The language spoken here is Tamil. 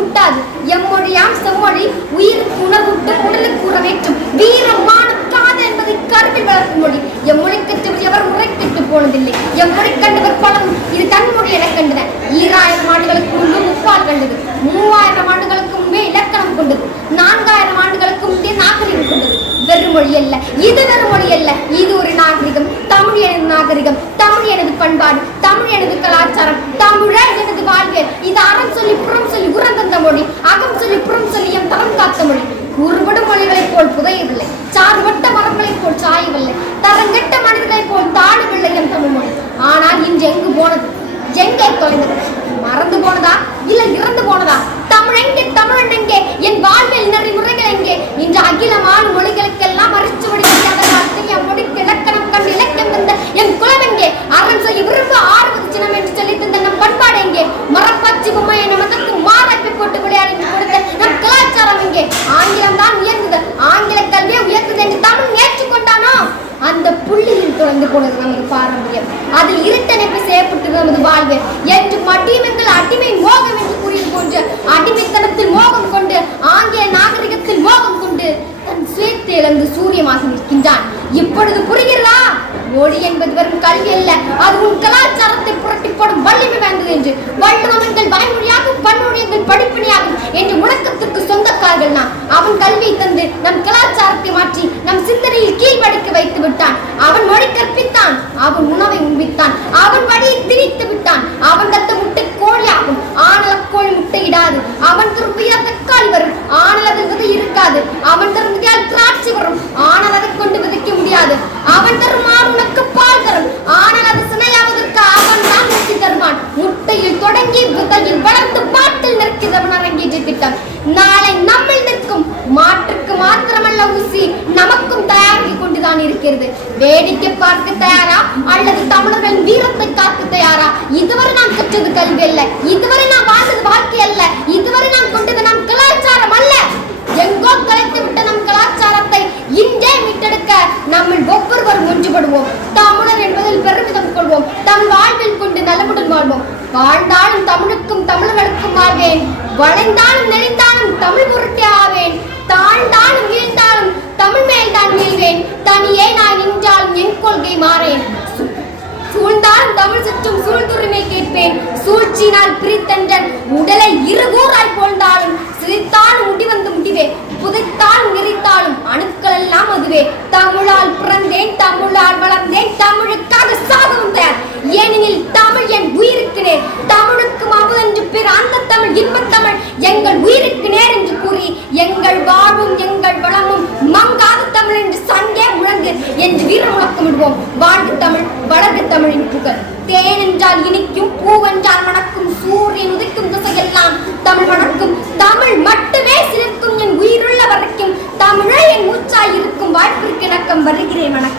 ஊட்டாது. எம்மொழியாம் செம்மொழி உயிருக்கு உணர்வூட்டும் உடலுக்கு உறவேற்றும் வீரமான காது என்பதை கருவில் வளர்க்கும் மொழி. எம்மொழி கற்றவர் எவர் உரை கெட்டு போனதில்லை. எம்மொழி கண்டவர் பலரும் இது தன்மொழி என கண்டன. 2000 ஆண்டுகளுக்கு முன்பு முப்பால் கண்டது. 3000 ஆண்டுகளுக்கு முன்பே இலக்கணம் கொண்டது. 4000 ஆண்டுகளுக்கு முன்பே நாகரிகம் கொண்டது. வெறுமொழி அல்ல, இது வெறுமொழி அல்ல, இது ஒரு நாகரிகம். தமிழ் எனது நாகரிகம், தமிழ் எனது பண்பாடு, தமிழ் எனது கலாச்சாரம், தமிழ எனது வாழ்வியல். இது அறம் சொல்லி புறம் சொல்லி உறந்தந்த மொழி, அகம் சொல்லி புறம் சொல்லி எம் தரம் காத்த மொழி. உருவடும் மொழிகளைப் போல் புதையவில்லை, சார்பட்ட மரங்களைப் போல் சாயவில்லை, தரங்கெட்ட மனிதர்களைப் போல் தாழவில்லை என் தமிழ் மொழி. ஆனால் இன்று எங்கு போனது? எங்கே தொலைந்தது? மறந்து போனதா இல்ல இறந்து போனதா? தமிழ் எங்கே? தமிழன் எங்கே? என் வாழ்வில் நெறிமுறைகள் எங்கே? இன்று அகிலமான மொழிகளுக்கெல்லாம் அரிச்சுவடி என் மொழிக்கு இலக்கணம் கண்டு இலக்கியம் தந்த என் குலம் எங்கே? அறம் செய்ய விரும்ப 60 சினம் என்று சொல்லி தந்த நம் பண்பாடு எங்கே? மரப்பாச்சி பொம்மை என மதற்கு மாறாப்பை போட்டு விளையாடி கொடுத்த நம் கலாச்சாரம் எங்கே? ஆங்கிலம் தான் உயர்ந்தது, ஆங்கில கல்வியை உயர்ந்தது என்று தமிழ் ஏற்றுக்கொண்டானோ அந்த புள்ளியில் தொடர்ந்து போனது நமது பாரம்பரியம். அதில் இருட்டணைப்பு செய்யப்பட்டது நமது வாழ்வு என்று மடிமங்கள் அடிமை மோகம் என்று கூறியது போன்று அடிமைத்தனத்தில் மோகம் கொண்டு ஆங்கில நாகரிகத்தில் மோகம் கொண்டு தன் சுயத்தை இழந்து சூரியமாக நிற்கின்றான். இப்பொழுது புரிகிறதா? மொழி என்பது வெறும் கல்வி அல்ல, அது உன் கலாச்சாரத்தை புரட்டி போடும் வலிமை வேண்டது என்று. வள்ளுவங்கள் வாய்மொழியாகும், பன்மொழியங்கள் படிப்பினையாகும் என்று முழக்கத்திற்கு சொந்தக்காரர்கள் நாம். அவன் கல்வியை தந்து நம் கலாச்சாரத்தை மாற்றி நம் சிந்தனையில் கீழ்படிக்க வைத்து விட்டான். அவன் மொழி கற்பித்தான், அவன் உணவை உண்பித்தான், அவன் வழியை திணித்து விட்டான். அவன் தத்த முட்டை கோழியாகும், ஆனால் கோழி முட்டையிடாது. அவன் திருப்பியால் தக்காளி வரும், ஆனால் அதில் விதை இருக்காது. அவன் தருந்தியால் திராட்சை வரும், ஆனால் அதை கொண்டு விதைக்க முடியாது. அவன் தரும் உனக்கு பால் தரும், ஆனால் அது சினையாவதற்கு அவன் தான் முட்டி தருவான். முட்டையில் தொடங்கி விதையில் வளர்ந்து பாட்டில் நிற்கிறவன் அரங்கேற்ற திட்டம் நாளை நம்மில் நிற்கும். மாற்றுக்கு மாத்திரமல்ல ஊசி நமக்கும் தயாராகி கொண்டுதான் இருக்கிறது. வேடிக்கை பார்க்க தயாரா அல்லது தமிழர்களின் வீரத்தை காக்க தயாரா? இதுவரை நாம் கற்றது கல்வி அல்ல, இதுவரை நாம் வாழ்ந்தது வாழ்க்கை அல்ல, இதுவரை நாம் கொண்டது நம் கலாச்சாரம் அல்ல. எங்கோ கலைத்து விட்ட நம் கலாச்சாரத்தை இன்றே மீட்டெடுக்க நம்மில் ஒவ்வொருவரும் ஒன்றுபடுவோம். தமிழர் என்பதில் பெருமிதம் கொள்வோம். தமிழ் வாழ்வில் கொண்டு நலமுடன் வாழ்வோம். வாழ்ந்தாலும் தமிழுக்கும் தமிழர்களுக்கும் வாழ்வேன், வளைந்தாலும் நெளிந்தாலும் தமிழ் பொருட்டே ஆவேன். தாழ்ந்தாலும் வீழ்ந்தாலும் தமிழ் மேல் தான் வீழ்வேன். தனியே நான் நின்றாலும் என் கொள்கை மாறேன். சூழ்ந்தாலும் தமிழ் சுற்றும் சூழ்ந்துரிமை கேட்பேன். சூழ்ச்சியினால் பிரித்தன்றன் உடலை இருகூறாய் போழ்ந்தாலும் சிரித்தாலும் முடிவந்து முடிவே, புதைத்தாலும் நெறித்தாலும் அணுக்கள் எல்லாம் அதுவே. தமிழால் பிறந்தேன், தமிழால் வளர்ந்தேன், தமிழுக்காக சாகவும் தயார். ஏனெனில் தமிழ் என் உயிருக்கு நேர். தமிழுக்கு அமுதென்று பேர் அந்த தமிழ் இன்பத்தமிழ் எங்கள் உயிருக்கு நேர் என்று கூறி எங்கள் வாழ்வும் எங்கள் வளமும் மங்காத தமிழ் என்று சண்டே முழங்கு என்று வீர முழக்கமிடுவோம். வாழ்க தமிழ், வளர்க தமிழின் புகழ். தேன் என்றால் இனிக்கும், பூவென்றால் மணக்கும், சூரியன் உதிக்கும் திசையெல்லாம் தமிழ் மணக்கும். தமிழ் மட்டுமே சிலிர்க்கும் என் உயிருள்ள வரைக்கும். தமிழே என் மூச்சாய் இருக்கும். வாழ்க்கைக்கு இணக்கம் வருகிறேன். வணக்கம்.